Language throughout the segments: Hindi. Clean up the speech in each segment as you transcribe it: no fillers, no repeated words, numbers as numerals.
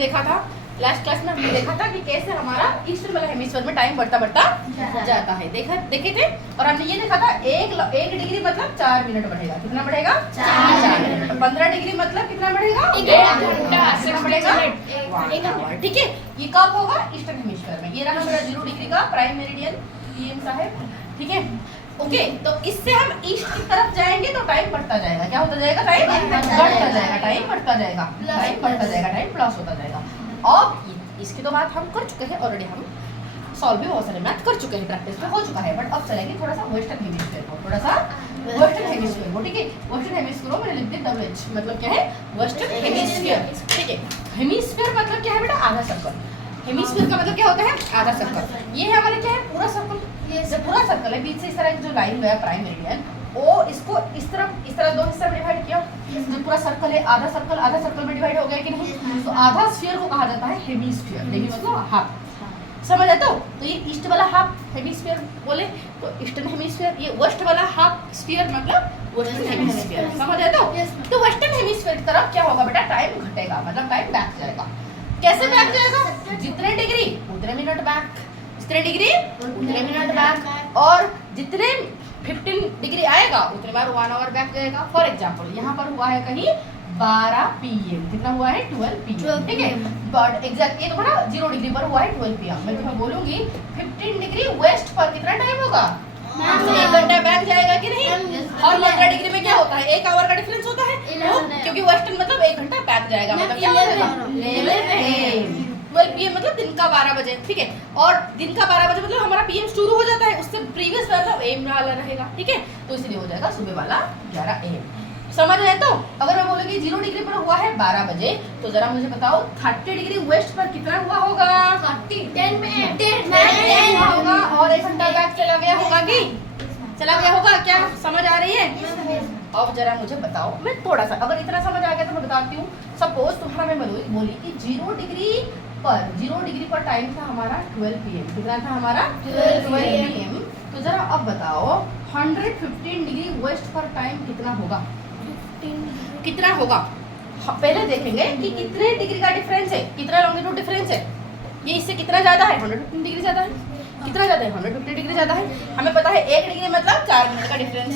देखा था लास्ट क्लास में, हमने देखा था कि कैसे हमारा ईस्टर्न वाला हेमिस्फीयर में टाइम बढ़ता बढ़ता जाता है, देखे थे। और हमने ये देखा था 1 डिग्री मतलब 4 मिनट बढ़ेगा। कितना बढ़ेगा? 4 मिनट। 15 डिग्री मतलब कितना बढ़ेगा? 1 घंटा। कितना बढ़ेगा? 1 आवर। ठीक है, ये कब होगा? ईस्टर्न हेमिस्फीयर में। ये रहा मेरा 0 डिग्री का प्राइम मेरिडियन पीएम साहब। ठीक है, ओके। तो इससे हम ईस्ट की तरफ जाएंगे तो टाइम बढ़ता जाएगा। क्या होता जाएगा? टाइम बढ़ता जाएगा, टाइम बढ़ता जाएगा, टाइम बढ़ता जाएगा, टाइम प्लस होता जाएगा। अब इसकी तो बात हम कर चुके हैं ऑलरेडी, हम सॉल्व भी बहुत सारे मैथ कर चुके हैं, प्रैक्टिस में हो चुका है। बट अब चलेंगे थोड़ा सा वेस्टर्न हेमिस्फीयर को, थोड़ा सा वेस्टर्न हेमिस्फीयर को। ठीक है, वेस्टर्न हेमिस्फीयर को मैंने लिख दिया WH, मतलब क्या है? Western hemisphere. ठीक है, हेमिस्फीयर मतलब क्या है बेटा? आधा सर्कल। हेमिस्फीयर का मतलब क्या होता है? आधा सर्कल। ये हमारे क्या है? पूरा सर्कल। जब पूरा सर्कल है, बीच से इस तरह की जो लाइन गया प्राइम मेरिडियन, वो इसको इस तरह दो हिस्से में डिवाइड किया। जो पूरा सर्कल है, आधा सर्कल में डिवाइड हो गया कि नहीं? तो आधा स्फीयर को कहा जाता है हेमिस्फीयर। हेमी मतलब हाफ, समझ आता हो? तो ये ईस्ट वाला हाफ हेमिस्फीयर बोले तो ईस्टर्न हेमिस्फीयर, ये वेस्ट वाला हाफ स्फीयर मतलब वेस्टर्न हेमिस्फीयर। समझ आता हो? तो वेस्टर्न हेमिस्फीयर की तरफ क्या होगा बेटा? टाइम घटेगा, मतलब टाइम बैक जाएगा। कैसे बैक जाएगा? जितने डिग्री उतने मिनट बैक, जितने डिग्री उतने मिनट बैक, और जितने 15 डिग्री आएगा उतने बार 1 आवर बैक जाएगा। फॉर एग्जाम्पल यहाँ पर हुआ है कहीं 12 PM, कितना हुआ है? 12 PM। ठीक है, बट एग्जैक्ट ये तो बड़ा 0 डिग्री पर हुआ है 12 PM। मैं तुम्हें बोलूंगी 15 डिग्री वेस्ट पर कितना टाइम होगा? 1 घंटा बैक जाएगा कि नहीं? और 15 डिग्री में क्या होता है? 1 आवर का डिफरेंस होता है, क्योंकि वेस्टर्न मतलब 1 घंटा बैक जाएगा, मतलब क्या होगा? 11 AM। 12 PM मतलब दिन का 12 बजे। ठीक है, और दिन का 12 बजे मतलब हमारा PM शुरू हो जाता है, उससे प्रीवियस मतलब AM वाला रहेगा। ठीक है, तो इसलिए हो जाएगा सुबह वाला 11 AM। समझ आए? तो अगर मैं बोलूँगी 0 डिग्री पर हुआ है 12 बजे, तो जरा मुझे बताओ 30 डिग्री वेस्ट पर कितना हुआ होगा? 10 होगा, और 1 घंटा बैक चला गया होगा कि चला गया होगा? क्या समझ आ रही है? अब जरा मुझे बताओ, मैं थोड़ा सा अगर इतना समझ आ गया तो मैं बताती हूँ। सपोज तुम्हारा मैं बोली कि 0 डिग्री पर टाइम था हमारा 12 PM। कितना था हमारा? 12 PM। तो जरा अब बताओ 115 डिग्री वेस्ट पर टाइम कितना होगा? कितना होगा? पहले देखेंगे कि कितने डिग्री का डिफरेंस है, कितना लॉन्गिट्यूड डिफरेंस है। ये इससे कितना ज्यादा है? 115 डिग्री ज्यादा है। कितना ज्यादा है? 150 डिग्री ज्यादा है। हमें पता है 1 डिग्री मतलब 4 मिनट का डिफरेंस,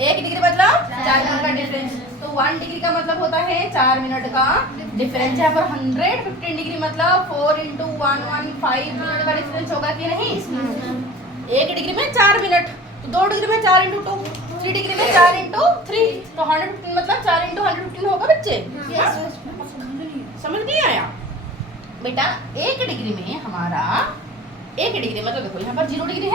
1 डिग्री मतलब 4 मिनट का डिफरेंस। तो 1 डिग्री का मतलब होता है 4 मिनट का डिफरेंस। यहाँ पर 115 डिग्री मतलब 4 × 115 मिनट का डिफरेंस होगा कि नहीं? 1 डिग्री में 4 मिनट, तो 2 डिग्री में 4 × 2, 3 डिग्री में 4 × 3, तो 115 मतलब 4 × 115 होगा बच्चे। समझ नहीं आया बेटा? 1 डिग्री में हमारा 1 डिग्री मतलब देखो यहाँ पर 0 डिग्री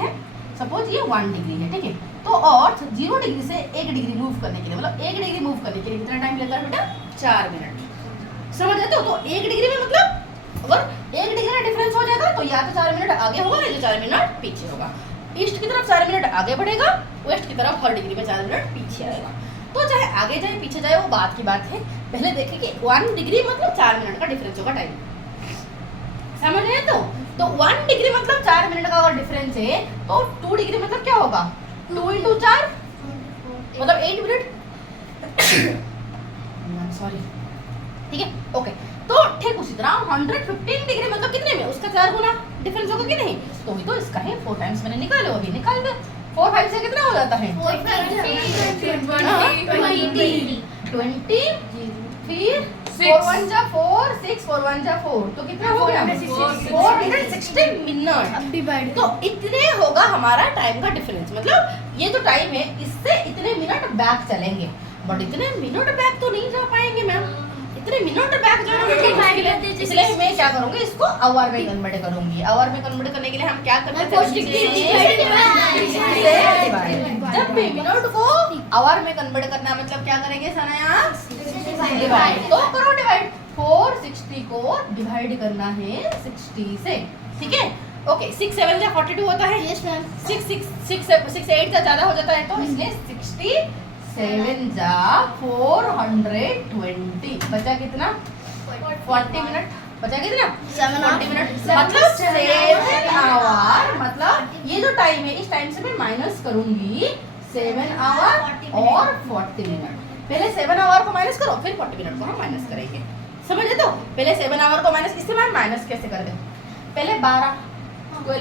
है, सपोज ये 1 डिग्री है। ठीक है, तो और 0 डिग्री से 1 डिग्री मूव करने के लिए, मतलब 1 डिग्री मूव करने के लिए कितना टाइम लेता है बेटा? 4 मिनट। समझ आते हो? तो 1 डिग्री में मतलब अगर 1 डिग्री का डिफरेंस हो जाएगा तो या तो 4 मिनट आगे होगा या तो 4 मिनट पीछे होगा। ईस्ट की तरफ 4 मिनट आगे बढ़ेगा, वेस्ट की तरफ हर डिग्री में 4 मिनट पीछे आएगा। तो चाहे आगे जाए पीछे जाए वो बात की बात है। पहले देखें कि 1 डिग्री मतलब 4 मिनट का डिफरेंस होगा टाइम। समझ रहे? तो 1 डिग्री मतलब 4 मिनट का अगर डिफरेंस है तो 2 डिग्री मतलब क्या होगा? 2 × 4 मतलब 8 मिनट। सॉरी, ठीक है, ओके। तो ठीक उसी तरह 115 डिग्री मतलब कितने में? उसका 4 गुना डिफरेंस होगा कि नहीं? तो ही तो इसका है 4 टाइम्स। मैंने निकालो, अभी निकाल दो। 4 5 से कितना हो जाता है? 20, फिर 4 1 जा 4, 6 4 1 जा 4, तो कितना हो गया? 460 मिनट। तो इतने होगा हमारा टाइम का डिफरेंस। मतलब ये जो टाइम है इससे इतने मिनट बैक चलेंगे, बट इतने मिनट बैक तो नहीं जा पाएंगे मैम। इतने मिनट बैक जाना मुश्किल है, इसलिए मैं क्या करूंगी? इसको आवर में कन्वर्ट करूंगी। आवर में कन्वर्ट करने के लिए हम क्या करते हैं? जब भी मिनट को आवर में कन्वर्ट करना मतलब क्या करेंगे सनाया? डिवाइड। तो करो डिवाइड। 460 को डिवाइड करना है 60 से। ठीक है, ओके। 6 7 जा 42 होता है। Yes ma'am. 6 8 जा ज्यादा हो जाता है, तो इसलिए 67 जा 420 बचा कितना? 40 मिनट। बचा कितना? 40 मिनट मतलब 7 आवर। मतलब ये जो टाइम है इस टाइम से मैं माइनस करूंगी 7 आवर और 40 मिनट। पहले 7 आवर को माइनस करो, फिर 40 मिनट को हम माइनस करेंगे। समझे? तो पहले 7 आवर को माइनस, इससे माइनस कैसे कर दे, पहले 12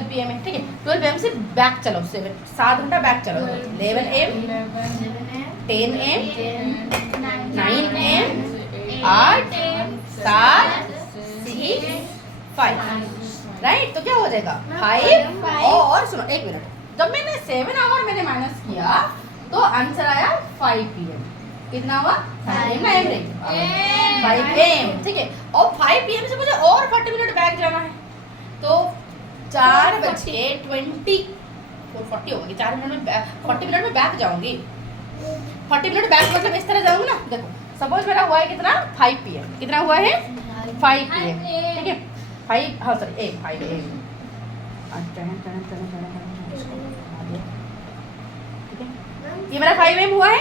PM है, ठीक है। 12 PM से बैक चलो, 7 घंटा बैक चलो, 11 AM 10 AM 9 AM 8 7 6 5, राइट। तो क्या हो जाएगा 5 और सुनो 1 मिनट, जब मैंने 7 आवर मैंने माइनस किया तो आंसर आया 5 PM। कितना हुआ 5 AM, ठीक है। और 5 PM से मुझे और 40 मिनट बैक जाना है, तो 4:20 40 होगा कि 4 मिनट में 40 मिनट में बैक जाऊंगी। 40 मिनट बैक मतलब इस तरह जाऊंगी ना, देखो सपोज मेरा हुआ है कितना 5 PM, कितना हुआ है 5 PM, ठीक है। 5 हाँ सॉरी 5 AM, ये मेरा 5 AM हुआ है।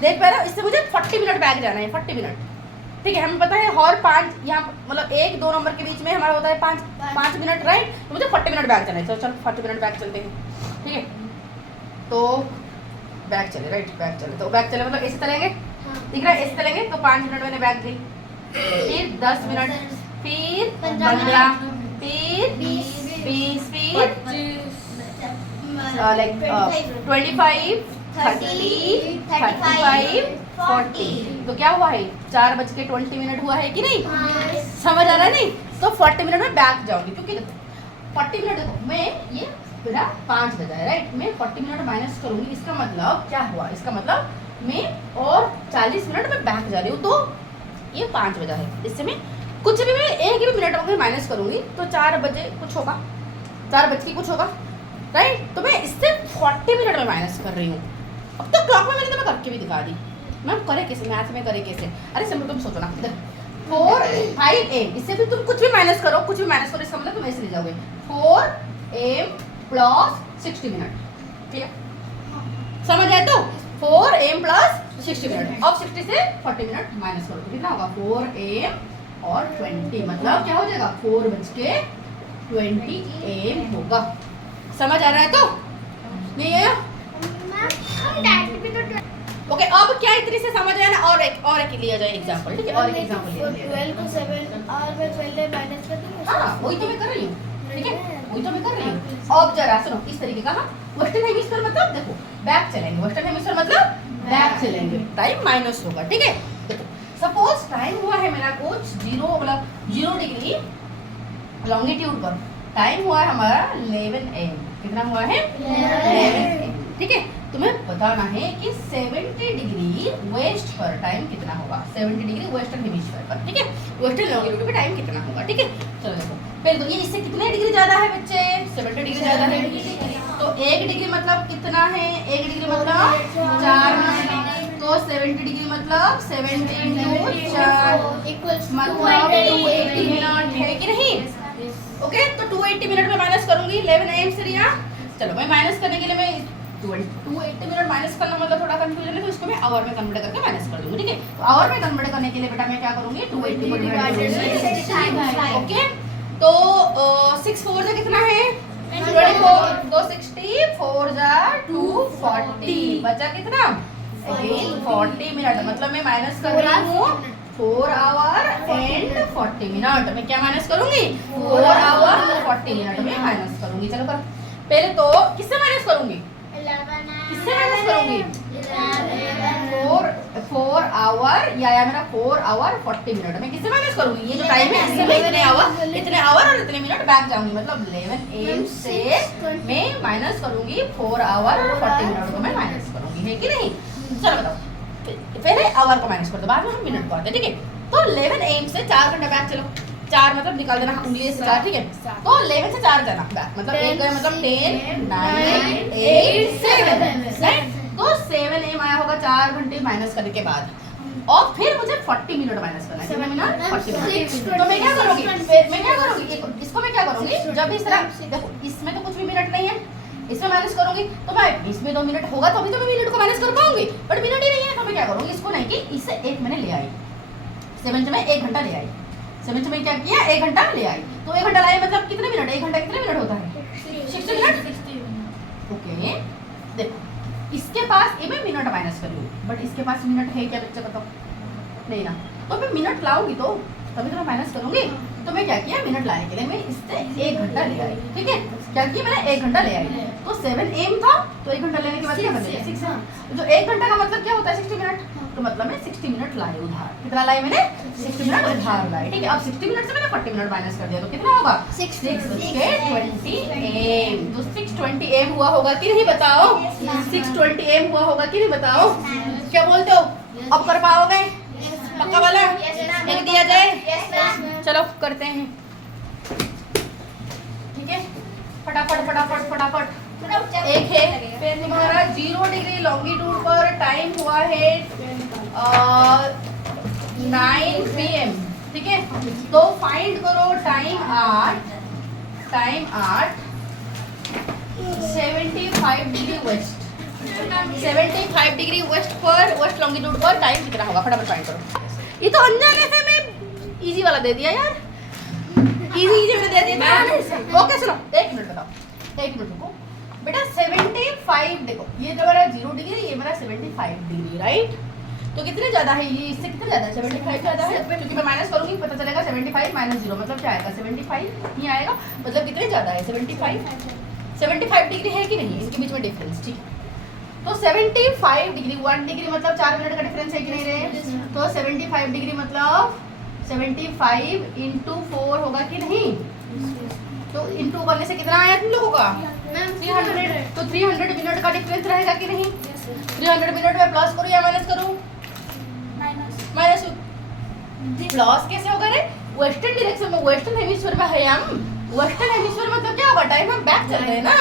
देख पा रहे हो, इससे मुझे 40 मिनट बैक जाना है, 40 मिनट, ठीक है। हमें पता है और 5 यहाँ मतलब 1-2 नंबर के बीच में हमारा होता है 5 मिनट, राइट। तो मुझे 40 मिनट बैक जाना है, तो चलो 40 मिनट बैक चलते हैं, ठीक है। तो बैक चले, राइट, बैक चले, तो बैक चले मतलब ऐसे चलेंगे, दिख रहा है, ऐसे चलेंगे तो 5 मिनट मैंने बैक दी, फिर 10 मिनट, फिर 15, फिर 20, फिर लाइक 25 30 35 40, तो क्या हुआ है 4:20 हुआ है कि नहीं, समझ आ रहा है नहीं। तो 40 मिनट में बैक जाऊंगी, क्योंकि 40 मिनट देखो मैं ये मेरा 5 बजा है, राइट। मैं 40 मिनट माइनस करूंगी, इसका मतलब क्या हुआ, इसका मतलब मैं और 40 मिनट में बैक जा रही हूँ, तो ये 5 बजा है। इससे मैं कुछ भी मैं एक भी मिनट अगर माइनस करूंगी तो 4 बजे कुछ होगा, 4 बज के कुछ होगा, राइट। तो मैं इससे 40 मिनट में माइनस कर रही हूँ। अब तो क्लॉक में मैंने तो मैं करके भी दिखा दी, मैम करे कैसे, मैथ में करे कैसे, अरे सिंपल तुम सोचो ना, 4 5 AM, इससे भी तुम कुछ भी माइनस करो, कुछ भी माइनस करो, इसका मतलब तुम ऐसे ले जाओगे 4 AM प्लस 60 मिनट, ठीक है, समझ आए। तो 4 AM प्लस 60 मिनट, अब 60 से 40 मिनट माइनस करो तो कितना होगा 4 AM और 20, मतलब क्या हो जाएगा 4:20 AM होगा। समझ आ रहा है तो नहीं है? ओके, अब क्या इतनी से समझ आया ना, और एक लिया जाए एग्जांपल, ठीक है, और एक एग्जांपल लिया जाए। 12 को 7 आवर में पहले माइनस कर दूं, हां वही तो मैं कर रही हूं, ठीक है, वही तो मैं कर रही हूं। अब जरा सुनो, इस तरीके का हम वेस्टर्न हेमिस्फीयर मतलब देखो बैक चलेंगे, वेस्टर्न हेमिस्फीयर मतलब बैक चलेंगे, टाइम माइनस होगा, ठीक है। देखो सपोज टाइम हुआ है मेरा कुछ 0 मतलब 0 डिग्री लॉन्गिट्यूड पर, टाइम हुआ है हमारा 11 AM, कितना हुआ है 11 AM, ठीक है। तुम्हें बताना है कि 70 डिग्री वेस्ट पर टाइम कितना होगा, 70 डिग्री वेस्टर्न हेमिस्फीयर पर, ठीक है, वेस्टर्न लॉन्गिट्यूड पे टाइम कितना होगा, ठीक है। चलो देखो पहले तो ये इससे कितने डिग्री ज्यादा है बच्चे, 70 डिग्री ज्यादा है, तो 1 डिग्री मतलब कितना है, 1 डिग्री मतलब 4 मिनट, तो 70 डिग्री मतलब 70 × 4 मतलब 280 मिनट है कि नहीं। ओके, तो 280 मिनट में माइनस करूंगी 11 AM से रिया। चलो मैं माइनस करने के लिए मैं 280 मिनट माइनस करना मतलब थोड़ा कंफ्यूजन है, तो इसको मैं आवर में कन्वर्ट करके माइनस कर दूंगी, ठीक है। तो आवर में कन्वर्ट करने के लिए बेटा मैं क्या करूंगी 280 को डिवाइड करूंगी, ओके। तो 6 4 जा कितना है 24, तो 60 4 जा 240, बचा कितना अगेन 40 मिनट, मतलब मैं माइनस कर रही हूँ 4 आवर एंड 40 मिनट। मैं क्या माइनस करूंगी 4 आवर 40 मिनट में माइनस करूंगी। चलो कर, पहले तो किससे माइनस करूंगी, किससे माइनस करूंगी 4 आवर, या मेरा 4 आवर 40 मिनट, मैं किससे माइनस करूंगी, ये जो टाइम है इससे मैं इतने आवर और इतने मिनट बैक जाऊंगी, मतलब 11 AM से मैं माइनस करूंगी 4 आवर और 40 मिनट को मैं माइनस करूंगी, है कि नहीं। चलो बताओ, पहले आवर को माइनस कर दो, बाद में हम मिनट को आते हैं, ठीक है। तो 11 AM से 4 घंटा बैक चलो, 4 मतलब निकाल देना उंगली से 4, ठीक है। तो 11 से 4 जाना बैक, मतलब 1 गए मतलब 10 9 8 7, राइट। तो 7 AM आया होगा 4 घंटे माइनस करने के बाद, और फिर मुझे 40 मिनट माइनस करना है, 7 मिनट 40 मिनट। तो मैं क्या करूंगी, इसको मैं क्या करूंगी, जब इस तरह देखो इसमें तो कुछ भी मिनट नहीं है, इसमें माइनस करूंगी तो मैं इसमें 2 मिनट होगा तो अभी तो मैं मिनट को माइनस कर पाऊंगी, बट मिनट ही नहीं है, तो मैं क्या करूंगी इसको नहीं कि इससे 1 मैंने ले आई, 7 में 1 घंटा ले आई, 7 में क्या किया 1 घंटा ले आई, तो 1 घंटा लाए मतलब कितने मिनट, 1 घंटा कितने मिनट होता है 60 मिनट, ओके। देखो इसके पास ये मैं मिनट माइनस कर लूँ, बट इसके पास मिनट है क्या बच्चे बताओ, नहीं ना, तो मैं मिनट लाऊंगी तो तभी तो मैं माइनस करूंगी। तो मैं क्या किया, मिनट लाने के लिए मैं इससे 1 घंटा ले आई। ठीक है, क्या किया मैंने, 1 घंटा ले आई। तो 7 AM था, तो 1 घंटा लेने के बाद क्या बनेगा 6 AM। तो 1 घंटा का मतलब क्या होता है 60 मिनट। तो मतलब मैं 60 मिनट लाई उधार। कितना लाई मैंने, 60 मिनट उधार लाई। ठीक है, अब 60 मिनट से मैंने 40 मिनट माइनस कर दिया तो कितना होगा 620 AM। तो 620 AM हुआ होगा कि नहीं बताओ, 620 AM हुआ होगा कि नहीं बताओ, क्या बोलते हो, अब कर पाओगे पक्का वाला, एक दिया जाए, चलो करते हैं। ठीक है, फटाफट फटाफट फटाफट। एक है तुम्हारा 0 डिग्री लॉन्गिट्यूड पर टाइम हुआ है 9 PM। ठीक है, तो फाइंड करो time 8 75 degree west, 75 degree west पर, वेस्ट लॉन्गिट्यूड पर टाइम कितना होगा, फटाफट फाइंड करो। ये तो अनजाने से मैं इजी वाला दे दिया यार, इजी मैंने दे दिया। ओके चलो 1 मिनट बताओ, 1 मिनट रुको बेटा। 75 देखो, ये जो मेरा 0 डिग्री, ये मेरा 75 डिग्री, राइट। तो कितने ज्यादा है, ये इससे कितना ज्यादा है, 75 ज्यादा है, क्योंकि मैं माइनस करूंगी पता चलेगा 75 माइनस 0 मतलब क्या आएगा 75 ही आएगा। मतलब कितने ज्यादा है 75 डिग्री है कि नहीं, इसके बीच में डिफरेंस। ठीक है, तो 75 डिग्री 1 डिग्री मतलब 4 मिनट का डिफरेंस है कि नहीं रे। तो 75 डिग्री मतलब 75 इंटू 4 होगा कि नहीं। तो इंटू करने से कितना आया तुम लोगों का 300। तो 300 मिनट का डिफरेंस रहेगा कि नहीं। 300 मिनट में प्लस करूँ या माइनस करूँ, माइनस। प्लस कैसे होगा रे, वेस्टर्न डायरेक्शन में, वेस्टर्न हेमिस्फीयर में है हम। वेस्टर्न हेमिस्फीयर मतलब क्या होगा, टाइम हम बैक चल रहे हैं ना।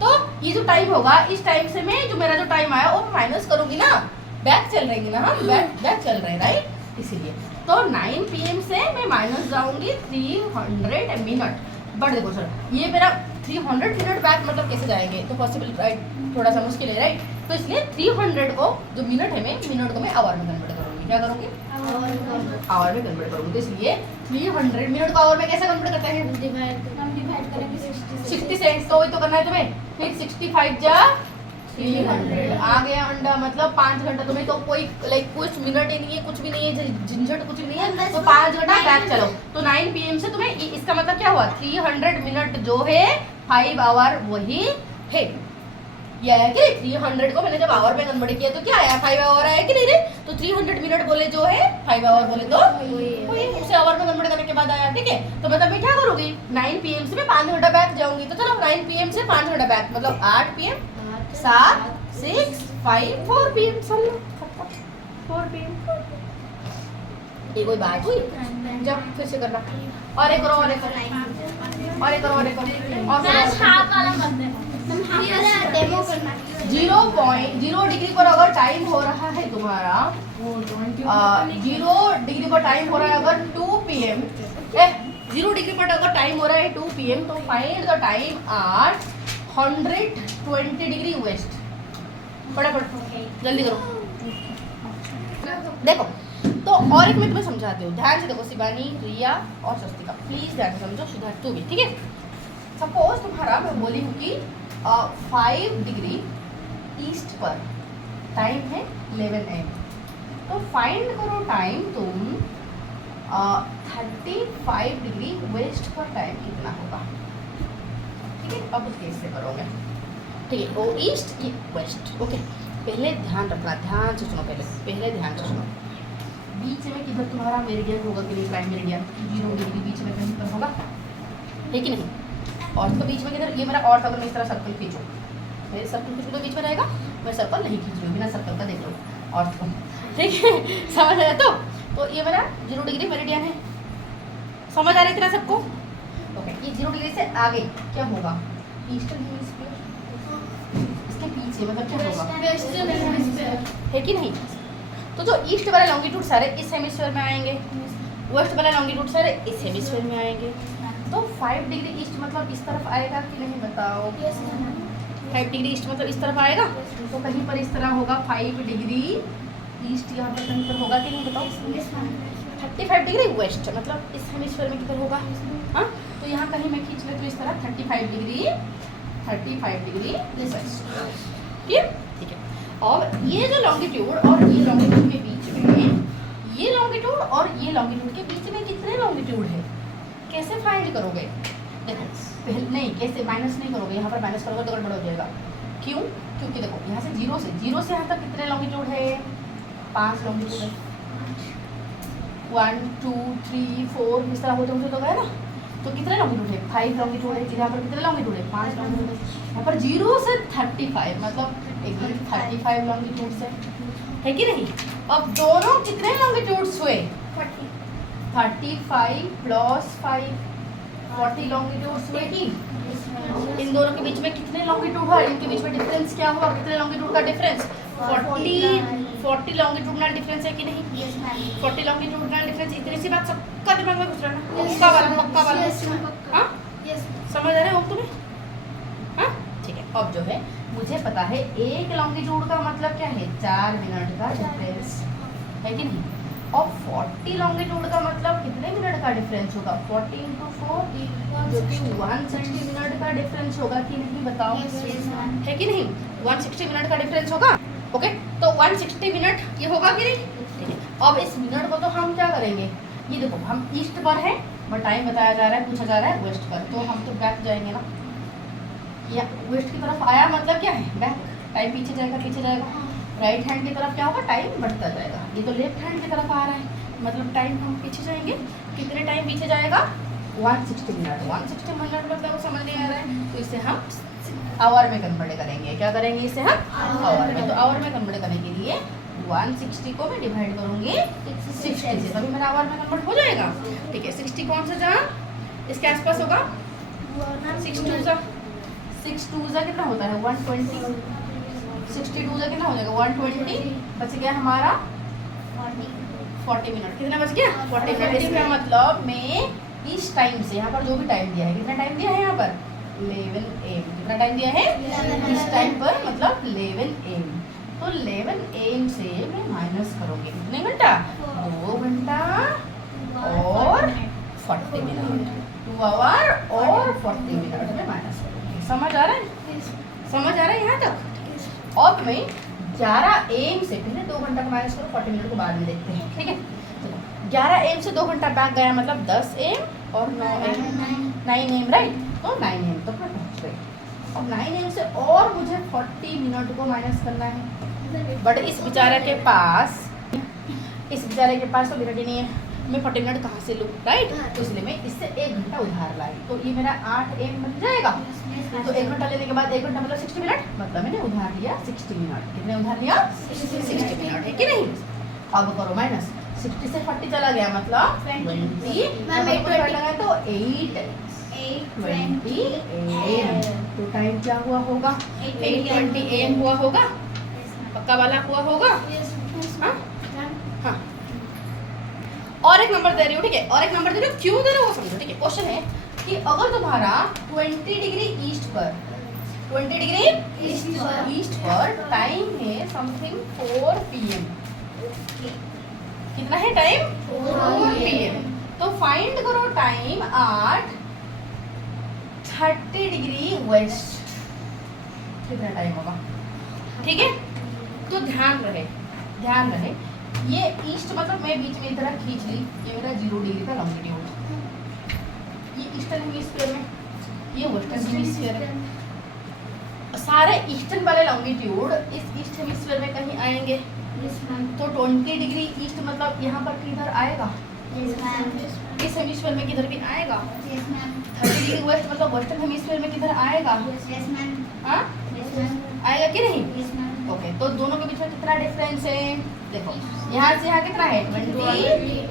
तो ये जो टाइम होगा, इस टाइम से मैं जो मेरा जो टाइम आया वो माइनस करूंगी ना, बैक चल रहेंगे ना हम, बैक चल रहे हैं, राइट। इसीलिए तो 9 PM से मैं माइनस जाऊंगी 300 मिनट। बट देखो सर, ये मेरा 300 मिनट बैक मतलब कैसे जाएंगे, तो पॉसिबल, राइट, थोड़ा सा मुश्किल है, राइट। तो इसलिए 300 को जो मिनट है, मैं मिनट को मैं आवर में कन्वर्ट करूंगी। क्या करूंगी, आवर में कन्वर्ट करूंगी। तो इसलिए 300 मिनट को आवर में कैसे कन्वर्ट करते हैं, डिवाइड करेंगे 60 से। तो वही तो करना है तुम्हें। फिर 65 जा 300 आ गया अंडा, मतलब 5 घंटा। तुम्हें तो कोई लाइक कुछ मिनट ही नहीं है, कुछ भी नहीं है, झंझट कुछ भी नहीं है। तो 5 घंटा बैक चलो। तो 9 PM से तुम्हें इसका मतलब क्या हुआ, 300 मिनट जो है 5 आवर वही है। ये आया कि 300 को मैंने जब आवर में कन्वर्ट किया तो क्या आया, 5 आवर आया कि नहीं रे। तो 300 मिनट बोले जो है 5 आवर बोले तो वही उसे आवर में कन्वर्ट करने के बाद आया। ठीक है, तो मतलब मैं क्या करूंगी, 9 PM से मैं 5 घंटा बैक जाऊंगी। तो चलो 9 PM से 5 घंटा बैक मतलब 8 PM 7 6 5 4 PM। चलो 4 PM। ये कोई बात हुई, जब फिर से करना, और एक करो, और एक करो, और एक करो, और एक करो, और डेमो करना। 0 डिग्री पर अगर टाइम हो रहा है तुम्हारा 0 डिग्री पर टाइम हो रहा है अगर 2 PM, 0 डिग्री पर अगर टाइम हो रहा है 2 PM, तो find the time at 120 degree west. फटाफट जल्दी करो। देखो, तो और एक मैं तुम्हें समझाती हूँ, ध्यान से देखो शिवानी, रिया और स्वस्तिका, प्लीज ध्यान से समझो, सिद्धार्थ तू भी। ठीक है, सपोज तुम्हारा मैं बोली हूँ कि 5 डिग्री ईस्ट पर टाइम है 11 AM। तो फाइंड करो टाइम तुम 35 डिग्री वेस्ट पर टाइम कितना होगा। ठीक है, अब उस केस से करोगे। ठीक है, वो ईस्ट ये वेस्ट। ओके, पहले ध्यान रखना, ध्यान से सुनो, पहले ध्यान से सुनो। बीच में किधर तुम्हारा मेरिडियन होगा कि नहीं, प्राइम मेरिडियन 0 डिग्री बीच में कहीं पर होगा, है कि नहीं। और तो बीच में किधर, ये मेरा और अगर मैं इस तरह सर्कल खींचूँ, मेरे सर्कल कुछ भी तो बीच में रहेगा, मैं सर्कल नहीं खींच रही हूँ, बिना सर्कल का देख लो। और तो ठीक है, समझ आया। तो ये मेरा 0 डिग्री मेरिडियन है, समझ आ रही तरह सबको। ओके, ये 0 डिग्री से आगे क्या होगा, ईस्टर्न हेमिस्फीयर। इसके पीछे मतलब क्या होगा, वेस्टर्न हेमिस्फीयर, है कि नहीं। तो जो ईस्ट वाला लॉन्गिट्यूड सारे इस हेमिस्फीयर में आएंगे, वेस्ट वाला लॉन्गिट्यूड सारे इस हेमिस्फीयर में आएंगे। तो 5 डिग्री ईस्ट मतलब इस तरफ आएगा कि नहीं बताओ। 5 डिग्री ईस्ट मतलब इस तरफ आएगा, तो कहीं पर इस तरह होगा 5 डिग्री ईस्ट, यहाँ पर कहीं पर होगा कि नहीं बताओ। 35 डिग्री वेस्ट मतलब इस हेमिस्फीयर में किधर होगा। हाँ, तो यहाँ कहीं मैं खींच लेती हूँ इस तरह 35 डिग्री वेस्ट। ठीक है, और ये जो लॉन्गिट्यूड और ये लॉन्गिट्यूड के बीच में ये लॉन्गिट्यूड और ये लॉन्गिट्यूड के बीच में कितने लॉन्गिट्यूड है, कैसे फाइंड करोगे? देखो पहले नहीं, कैसे माइनस नहीं करोगे, यहाँ पर माइनस करोगे तो गड़बड़ हो जाएगा। क्यों? क्योंकि देखो यहाँ से जीरो से यहाँ तक कितने लॉन्गिट्यूड है, 5 लॉन्गिट्यूड है। 1 2 3 4 इस तरह होते तो गए ना, तो कितने लॉन्गिट्यूड है, 5 लॉन्गिट्यूड है। यहाँ पर कितने लॉन्गिट्यूड है, 5 लॉन्गिट्यूड है। यहाँ पर 0 से 35 मतलब एकदम 35 लॉन्गिट्यूड है कि नहीं? अब दोनों कितने लॉन्गिट्यूड्स हुए, 35 प्लस 5 40 लॉन्गिट्यूड्स हुए कि? इन दोनों के बीच में कितने लॉन्गिट्यूड हुआ, इनके बीच में डिफरेंस क्या हुआ, कितने लॉन्गिट्यूड का डिफरेंस, 40 लॉन्गिट्यूडनल डिफरेंस है कि नहीं? 40 लॉन्गिट्यूडनल डिफरेंस, इतनी सी बात सबका दिमाग में घुस रहा है, पक्का वाला हाँ समझ आ रहे हो तुम्हें? हाँ ठीक है। अब जो है मुझे पता है एक लॉन्गिट्यूड का मतलब क्या है, 4 मिनट का डिफरेंस है कि नहीं? और 40 लॉन्गिट्यूड का मतलब कितने मिनट का डिफरेंस होगा, 40 × 4 जो कि 160 मिनट का डिफरेंस होगा कि नहीं, बताओ है कि नहीं? 160 मिनट का डिफरेंस होगा। ओके तो 160 मिनट ये होगा कि नहीं? ठीक है। अब इस मिनट को तो हम क्या करेंगे, ये देखो हम ईस्ट पर है बट टाइम बताया जा रहा है, पूछा जा रहा है वेस्ट पर, तो हम तो बैक जाएंगे ना, या वेस्ट की तरफ आया मतलब क्या है, बैक, टाइम पीछे जाएगा। राइट हैंड की तरफ क्या होगा, टाइम बढ़ता जाएगा। ये तो लेफ्ट हैंड की तरफ आ रहा है मतलब टाइम हम पीछे जाएंगे, कितने टाइम पीछे जाएगा, 160 मिनट। 160 मिनट मतलब समझ नहीं आ रहा है, तो इसे हम आवर में कन्वर्ट करेंगे। क्या करेंगे इसे हम आवर में, तो आवर में कन्वर्ट करने के लिए 160 को मैं डिवाइड करूंगी 60 से, तभी मेरा आवर में कन्वर्ट हो जाएगा। ठीक है 60 कौन सा जहाँ इसके आसपास होगा, 6 2 कितना होता है, 120, 62 कितना हो जाएगा, 120, बच गया हमारा 40 मिनट। कितना बच गया, 40 मिनट। इसका मतलब मैं इस टाइम से, यहाँ पर जो भी टाइम दिया है, कितना टाइम दिया है यहाँ पर 11 AM, कितना टाइम दिया है इस टाइम पर, मतलब 11 AM। तो 11 AM से मैं माइनस करोगे कितने घंटा, 2 घंटा और 40 मिनट, 2 आवर और 40 मिनट में माइनस करोगे। समझ आ रहा है, समझ आ रहा है यहाँ तक? अब मैं 11 AM से पहले 2 घंटा को माइनस करो, 40 मिनट को बाद में देखते हैं। ठीक है चलो 11 AM से 2 घंटा बैक गया मतलब 10 AM और 9 AM राइट, तो 9 AM तक मैं पहुँच गई। अब 9 AM से और मुझे 40 मिनट को माइनस करना है, बट इस बेचारे के पास तो मिनट ही नहीं है, मैं 40 मिनट कहाँ से लूँ राइट, तो इसलिए मैं इससे 1 घंटा उधार लाई, तो ये मेरा 8 AM बन जाएगा। तो 1 घंटा लेने के बाद 1 घंटा मतलब 60 मिनट, मतलब मैंने उधार लिया 60 मिनट। कितने उधार लिया, 60 मिनट है कि नहीं? अब करो माइनस, 60 से 40 चला गया मतलब 20 लगाए तो 8:20 AM। तो टाइम क्या हुआ होगा, 8:20 AM हुआ होगा, पक्का वाला हुआ होगा। हाँ और एक नंबर दे रही हूँ, ठीक है, और एक नंबर दे रही हूँ, क्यों दे रही हूँ वो समझो। ठीक है क्वेश्चन है कि अगर तुम्हारा 20 डिग्री ईस्ट पर टाइम है समथिंग 4 PM, कितना है टाइम 4 PM, तो फाइंड करो टाइम एट 30 डिग्री वेस्ट, कितना टाइम होगा। ठीक है तो ध्यान रहे ये ईस्ट मतलब मैं बीच में इधर खींच ली, ये मेरा 0 डिग्री का लॉन्गिट्यूड, ये ईस्टर्न हेमिस्फीयर में, ये वेस्टर्न हेमिस्फीयर है। सारे ईस्टर्न वाले लॉन्गिट्यूड इस ईस्ट हेमिस्फीयर में कहीं आएंगे, तो 20 डिग्री ईस्ट मतलब यहाँ पर किधर आएगा, इस हेमिस्फीयर में किधर भी आएगा। 30 डिग्री वेस्ट मतलब वेस्टर्न हेमिस्फीयर में किधर आएगा, हाँ आएगा कि नहीं? ओके तो दोनों के बीच में कितना डिफरेंस है, देखो यहाँ से यहाँ कितना है 20,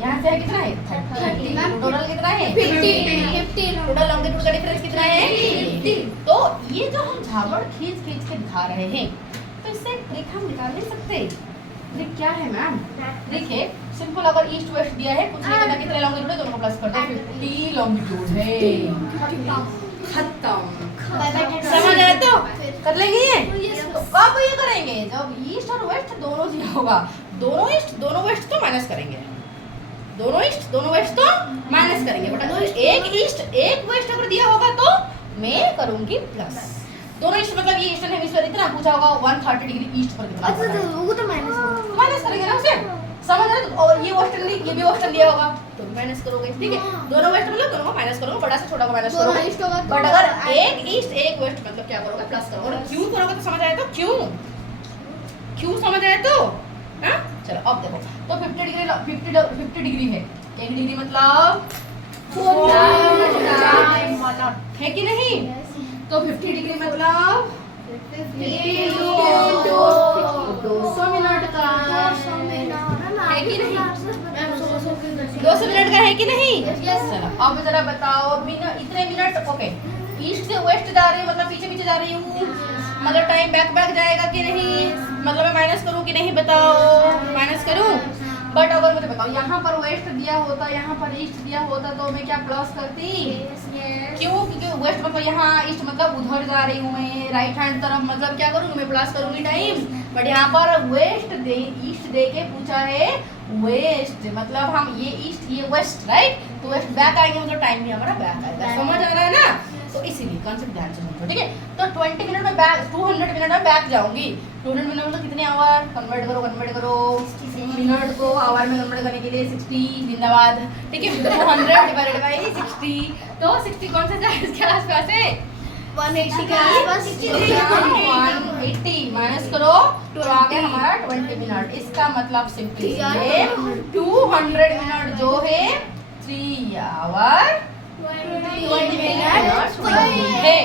यहाँ से कितना है 30, टोटल कितना है 50, टोटल लॉन्गिट्यूड का डिफरेंस कितना है 50। तो ये जो हम झावड़ खींच के दिखा रहे हैं, तो इससे ट्रिक हम निकाल नहीं सकते। ट्रिक क्या है मैम, ट्रिक है सिंपल, अगर ईस्ट वेस्ट दिया है कुछ नहीं करना, कितने लॉन्गिट्यूड है दोनों को प्लस कर दो, 50 लॉन्गिट्यूड है, खत्म। समझ आए तो कर लेंगे ये, तो अब ये करेंगे जब ईस्ट और वेस्ट दोनों दिया होगा, दोनों ईस्ट दोनों वेस्ट तो माइनस करेंगे, दोनों ईस्ट दोनों वेस्ट तो माइनस करेंगे, बट अगर एक ईस्ट एक वेस्ट अगर दिया होगा तो मैं करूंगी प्लस। दोनों ईस्ट मतलब ये ईस्टर्न हेमिस्फीयर इतना पूछा होगा 130 डिग्री ईस्ट पर कितना, वो तो माइनस करेंगे ना उसे। समझ रहे हो? और ये वेस्ट इंडीज, ये भी वेस्ट इंडिया होगा तो भी माइनस करोगे, ठीक है। दोनों वेस्ट मतलब दोनों को माइनस करोगे, बड़ा से छोटा को माइनस दोनों करोगे। ईस्ट होगा तो बट अगर एक ईस्ट एक वेस्ट मतलब क्या करोगे, प्लस करोगे। और क्यों करोगे तो समझ आया तो क्यों, क्यों समझ आया तो हाँ। चलो अब देखो, तो 50 डिग्री है, एक डिग्री मतलब 4 है कि नहीं। तो 50 डिग्री मतलब 200 मिनट का है कि नहीं, 200 मिनट का है कि नहीं। चलो अब जरा बताओ, बिना इतने मिनट ओके, ईस्ट से वेस्ट जा रही है मतलब पीछे पीछे जा रही हूँ, मतलब टाइम बैक जाएगा कि नहीं, मतलब मैं माइनस करूँ कि नहीं बताओ, माइनस करूँ। बट अगर मुझे बताओ यहाँ पर वेस्ट दिया होता, यहाँ पर ईस्ट दिया होता तो मैं क्या प्लस करती, क्यों, क्योंकि वेस्ट मतलब यहाँ, ईस्ट मतलब उधर जा रही हूँ मैं, राइट हैंड तरफ, मतलब क्या करूँगी मैं प्लस करूँगी टाइम। बट यहाँ पर वेस्ट दे, ईस्ट दे के पूछा है वेस्ट, मतलब हम ये ईस्ट ये वेस्ट, राइट, तो वेस्ट बैक आएंगे मतलब टाइम भी हमारा बैक आएगा, समझ आ रहा है ना। तो इसीलिए कॉन्सेप्ट ध्यान से समझो, ठीक है। तो 20 मिनट में बैक, 200 मिनट में बैक जाऊंगी। 200 मिनट में कितने आवर, कन्वर्ट करो मिनट को आवर में कन्वर्ट करने के लिए 60 जिंदाबाद, ठीक है। 200 डिवाइडेड बाय 60, तो 60 कौन सा जाए इसके आसपास है, 180 के आसपास। 180 माइनस करो तो आ गया हमारा 20 मिनट। इसका मतलब सिंपली ये 200 मिनट जो है 3 आवर 20 मिनट है।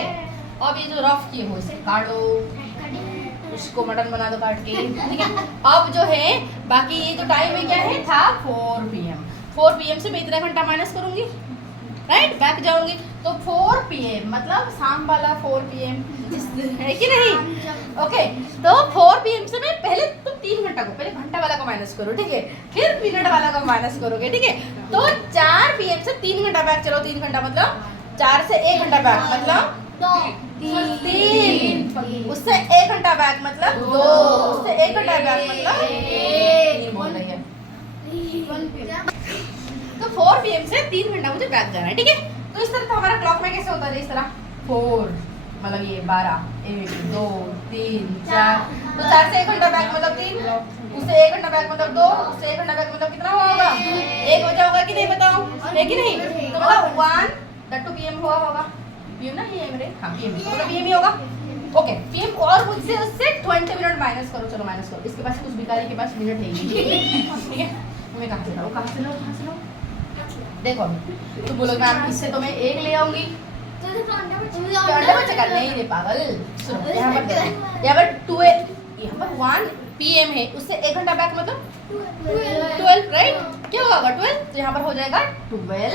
अब ये जो रफ किए हो इसे काटो, उसको मटन बना दो काट के, ठीक है। अब जो है बाकी ये जो टाइम है क्या है था 4 PM। 4 PM से मैं इतना घंटा माइनस करूंगी, राइट, बैक जाऊंगी तो 4 PM मतलब शाम वाला 4 PM है कि नहीं। ओके, तो 4 PM से मैं पहले तुम 3 घंटा को, पहले घंटा वाला को माइनस करो, ठीक है, फिर मिनट वाला को माइनस करोगे, ठीक है। तो 4 PM से 3 घंटा बैक चलो, 3 घंटा मतलब 4 से 1 घंटा बैक मतलब 3, उससे 1 घंटा बैक मतलब 2, उससे 1 घंटा बैक मतलब 3 बोल रही है। तो 4 PM से 3 घंटा मुझे बैक जाना है, ठीक है। तो इस तरह तो हमारा क्लॉक में कैसे होता है, इस तरह 4 मतलब ये 12 1 2 3 4, तो 4 से 1 घंटा बैक मतलब 3, उससे 1 घंटा बैक मतलब 2, उससे 1 घंटा बैक मतलब कितना होगा 1 बजा होगा कि नहीं बताओ, है कि नहीं। तो मतलब 1 PM हुआ होगा, PM ना ये मेरे, हाँ PM मतलब PM ही होगा। ओके, PM और मुझसे उससे 20 मिनट माइनस करो, चलो माइनस करो। इसके पास कुछ भिखारी के पास मिनट है ही नहीं, ठीक है। मैं कहाँ से लाऊं, कहाँ से लो देखो, तो बोलो मैम इससे तो मैं 1 ले आऊंगी, अंडा बच्चा का नहीं रे पागल। सुनो यहाँ पर देखो, यहाँ पर 12, यहाँ पर 1 PM है, उससे 1 घंटा बैक मतलब 12, राइट, क्या होगा 12, तो यहाँ पर हो जाएगा 12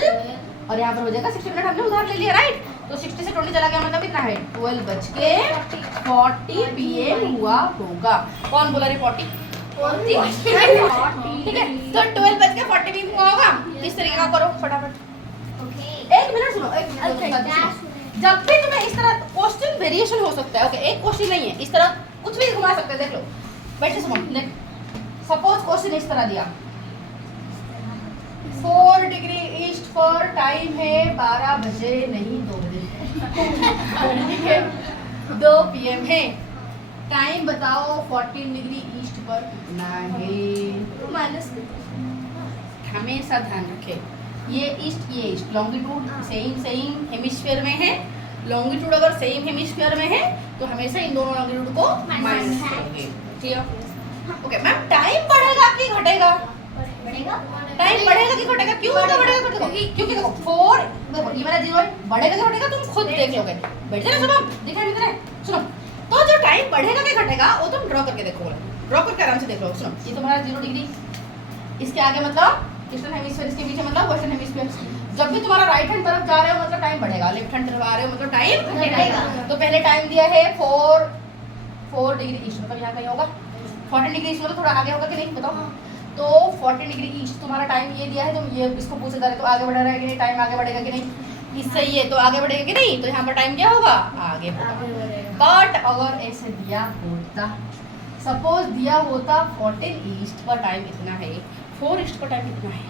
और यहाँ पर हो जाएगा 60 मिनट, हमने उधार ले लिया, राइट। तो 60 से 20 चला गया मतलब कितना है 12:40 PM हुआ होगा। कौन बोला रे 40, ठीक है। तो 12:40 PM हुआ होगा। इस तरीके का करो फटाफट। 1 मिनट सुनो, 1 मिनट। जब भी तुम्हें इस तरह क्वेश्चन वेरिएशन हो सकता है, ओके, एक क्वेश्चन नहीं है, इस तरह कुछ भी घुमा सकते हैं, देख लो, बैठे सुनो। सपोज क्वेश्चन इस तरह दिया, 4 डिग्री ईस्ट पर टाइम है 12 बजे नहीं 2 बजे, ठीक है, 2 PM है, टाइम बताओ 14 डिग्री ईस्ट पर कितना है, माइनस। हमेशा ध्यान रखें ये ईस्ट लॉन्गिट्यूड सेम हेमिस्फीयर में है, लॉन्गिट्यूड अगर सेम हेमिस्फीयर में है तो हमेशा इन दोनों लॉन्गिट्यूड को माइनस करोगे, ठीक है। ओके मैम, टाइम बढ़ेगा कि घटेगा, टाइम बढ़ेगा कि घटेगा, क्यों बढ़ेगा क्योंकि देखो 4 देखो ये मेरा 0 है, बढ़ेगा कि घटेगा तुम खुद देख लोगे, बैठ जाना शुभम, दिखाई नहीं दे रहा, सुनो। तो जो टाइम बढ़ेगा कि घटेगा वो तुम ड्रॉ करके देखोगे, ड्रॉ करके आराम से देख लो। सुनो, ये तुम्हारा 0 डिग्री, इसके आगे मतलब ईस्टर्न हेमिस्फीयर, इसके पीछे मतलब वेस्टर्न हेमिस्फीयर। जब भी तुम्हारा राइट हैंड तरफ जा रहे हो मतलब टाइम बढ़ेगा, लेफ्ट हैंड तरफ आ रहे हो मतलब टाइम घटेगा। तो पहले टाइम दिया है 4 डिग्री ईस्ट, मतलब यहाँ कहीं होगा 14 डिग्री ईस्ट, मतलब थोड़ा आगे होगा कि नहीं बताओ। तो 14 डिग्री ईस्ट तुम्हारा टाइम ये दिया है, तुम ये इसको पूछे जा रहे तो आगे बढ़ रहा है कि नहीं, टाइम आगे बढ़ेगा कि नहीं, इससे ये तो आगे बढ़ेगा कि नहीं, तो यहाँ पर टाइम क्या होगा आगे बढ़ेगा। बट अगर ऐसे दिया होता, सपोज दिया होता 14 ईस्ट पर टाइम इतना है, 4 ईस्ट पर टाइम कितना है,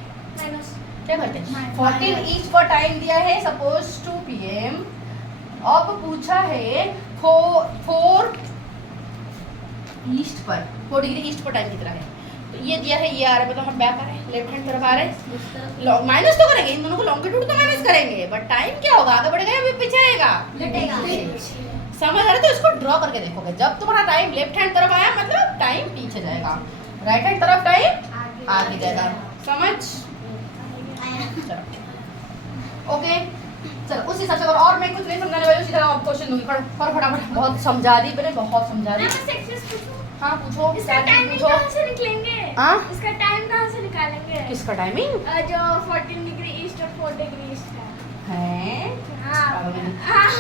क्या करते हैं, 14 ईस्ट पर टाइम दिया है सपोज 2 PM, अब पूछा है 4 ईस्ट पर 4 डिग्री ईस्ट पर टाइम कितना है, तो ये दिया है, ये आ रहा है, मतलब हम बैक आ रहे हैं, लेफ्ट हैंड तरफ आ रहे हैं, माइनस तो करेंगे, इन दोनों को लॉन्गिट्यूड तो माइनस करेंगे, बट टाइम क्या होगा, आगे बढ़ेगा या पीछे आएगा, समझ आ रहा है? तो इसको ड्रॉ करके देखोगे, जब तुम्हारा टाइम लेफ्ट हैंड तरफ आया मतलब टाइम पीछे जाएगा, राइट हैंड तरफ टाइम आगे जाएगा, समझ? चलो ओके, चलो उस हिसाब से करो, और मैं कुछ नहीं समझाने वाली, उसी तरह आप क्वेश्चन दूंगी, पर फटाफट, बहुत समझा दी मैंने, बहुत समझा दी। हाँ पूछो, इसका टाइमिंग कहाँ से निकलेंगे? हाँ? इसका टाइम कहाँ से निकालेंगे? किसका टाइमिंग जो 14 डिग्री ईस्ट और 4 डिग्री ईस्ट का। है? हाँ।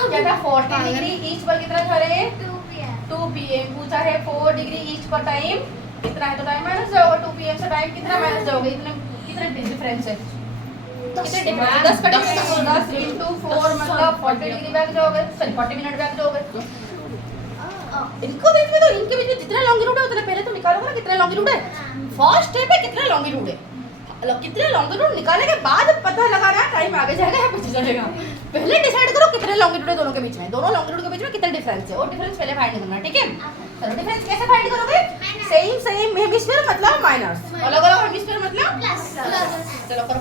क्या था 40 डिग्री ईस्ट पर कितना था रे? 2 PM। 2 PM पूछा है, 4 डिग्री ईस्ट पर टाइम कितना है, तो टाइम माइनस जाओगे, 2 PM से टाइम कितना माइनस जाओगे, कितने डिफरेंस है, कितने डिफरेंस, 10 का डिफरेंस, 10 into 4 मतलब 40 डिग्री बैक जाओगे, सॉरी 40 मिनट बैक जाओगे। इनको बीच में, तो इनके बीच में जितना लॉन्गिट्यूड है उतना पहले तो निकालोगे ना, कितना लॉन्गिट्यूड है, फर्स्ट स्टेप है कितना लॉन्गिट्यूड है, कितने लॉन्गिट्यूड निकालने के बाद पता लगाना है टाइम आगे जाएगा या पीछे जाएगा, पहले डिसाइड करो कितने लॉन्गिट्यूड है दोनों के बीच में, दोनों लॉन्गिट्यूड के बीच में कितना डिफरेंस है, और डिफरेंस पहले फाइंड करना है, ठीक है? चलो डिफरेंस कैसे फाइंड करोगे, सेम हेमिस्फीयर मतलब माइनस, अलग अलग हेमिस्फीयर मतलब प्लस, चलो करो,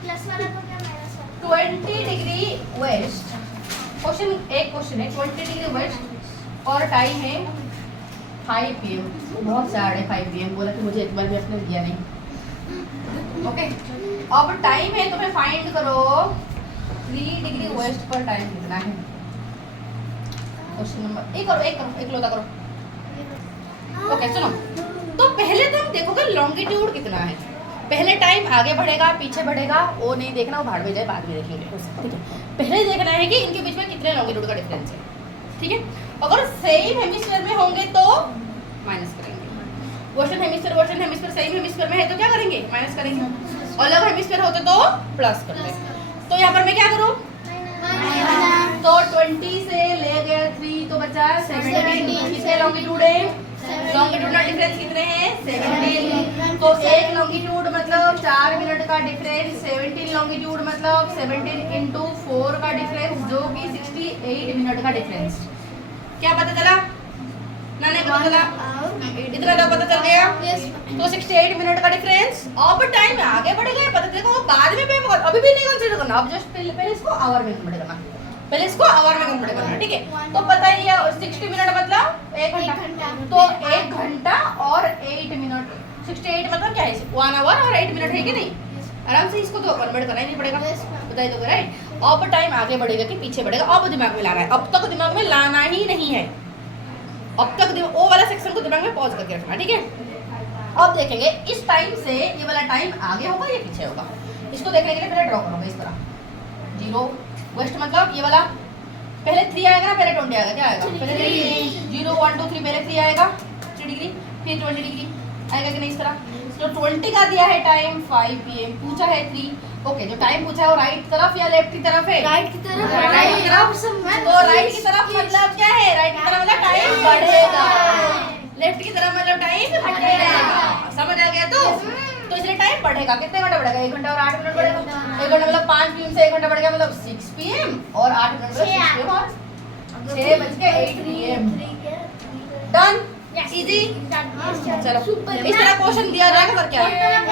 प्लस वाला को क्या माइनस वाला? 20 डिग्री वेस्ट, क्वेश्चन एक क्वेश्चन है, 20 डिग्री वेस्ट और टाइम है 5 PM, बहुत सैड है 5 PM, बोला कि मुझे एक बार भी अपने दिया नहीं, ओके? अब टाइम है, तुम्हें फाइंड करो 3 डिग्री वेस्ट पर टाइम कितना है, क्वेश्चन नंबर एक लोता करो, ओके सुनो, तो पहले तो हम देखोगे लॉन्गिट्यूड कितना है, पहले टाइम आगे बढ़ेगा पीछे बढ़ेगा वो नहीं देखना, वो भाड़ में जाए, बाद में देखेंगे, ठीक है? पहले देखना है कि इनके बीच में कितने लॉन्गिट्यूड का डिफरेंस है, ठीक है? अगर सेम हेमिस्फीयर में होंगे तो माइनस करेंगे, वर्षन हेमिस्फीयर सेम हेमिस्फीयर में है तो क्या करेंगे, माइनस करेंगे, अलग हेमिस्फीयर होते तो प्लस करते, तो यहाँ पर मैं क्या करूँ, तो 20 से ले गए 3 तो बचा 17, कितने लॉन्गिट्यूड है, लॉन्गिट्यूडनल डिफरेंस कितने हैं, 17, तो एक लॉन्गिट्यूड मतलब 4 मिनट का डिफरेंस, 17 लॉन्गिट्यूड मतलब 17 into 4 का डिफरेंस, जो कि 68 मिनट का डिफरेंस, क्या पता चला ना, नहीं पता चला, इतना तो पता चल गया, तो 68 मिनट का डिफरेंस, अब टाइम आगे बढ़ेगा, पता देखो बाद में भी, अभी भी नहीं कंसीडर करना, अब जस्ट पहले इसको आवर में कन्वर्ट करना, पहले इसको आवर में कन्वर्ट करना, ठीक है? तो पता ही है 60 मिनट मतलब 1 घंटा, तो 1 घंटा और 8 मिनट, 68 मतलब क्या है, 1 आवर और 8 मिनट है कि नहीं, आराम से इसको तो कन्वर्ट करना ही नहीं पड़ेगा, बताइए दोगे राइट? अब टाइम आगे बढ़ेगा कि पीछे बढ़ेगा, अब दिमाग में लाना है, अब तक दिमाग में लाना ही नहीं है, अब तक वो वाला सेक्शन को दिमाग में पॉज करके रखना, ठीक है? अब देखेंगे इस टाइम से ये वाला टाइम आगे होगा या पीछे होगा, इसको देखने के लिए पहले ड्रॉ करोगे इस तरह, 0 वेस्ट मतलब ये वाला, पहले 3 आएगा ना, पहले 20 आएगा, क्या आएगा, पहले 0 1 2 3, पहले 3 आएगा 3 डिग्री, फिर 20 डिग्री आएगा कि नहीं, इस तरह, तो 20 का दिया है टाइम 5 PM, पूछा है 3, ओके, जो टाइम पूछा है वो राइट तरफ या लेफ्ट की तरफ है, राइट की तरफ, राइट की तरफ, तो राइट की तरफ मतलब क्या है, राइट की तरफ मतलब टाइम बढ़ेगा, लेफ्ट की तरफ मतलब टाइम घटेगा, समझ आ गया? तो इसलिए टाइम बढ़ेगा, कितने घंटे बढ़ेगा, 1 घंटा और 8 मिनट बढ़ेगा, 1 घंटा मतलब 5 PM से 1 घंटा बढ़ गया मतलब 6 PM, और 8 मिनट मतलब 6 PM और 6:08 PM, डन, इजी, चलो इस तरह क्वेश्चन दिया जाएगा, पर क्या है